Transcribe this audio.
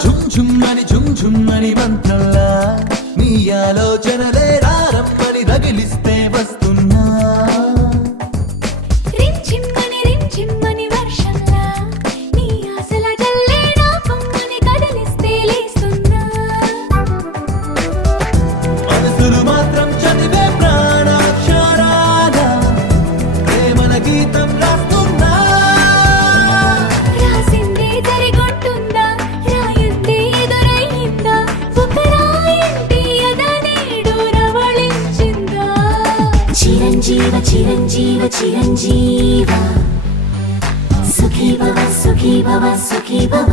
ఝుమ్మని మంత్రంలా నీ ఆలోచనలే రారమ్మని రగిలిస్తే వస్తున్నా రించిమ్మని వర్షంలా నీ ఆశల జల్లే నా పొమ్మని కదిలిస్తే లేస్తున్నా మనసులు మాత్రం చదివే ప్రాణాక్షరాల ప్రేమల గీతం రాస్తున్నా రాసిందే జరిగొట్టుందా రాయుందే ఎదురయ్యిందా ఒక రాయంటి ఎదనేడు రవళించిందా చిరంజీవ చిరంజీవ చిరంజీవ సుఖీ భవ సుఖీ భవ సుఖీ భవ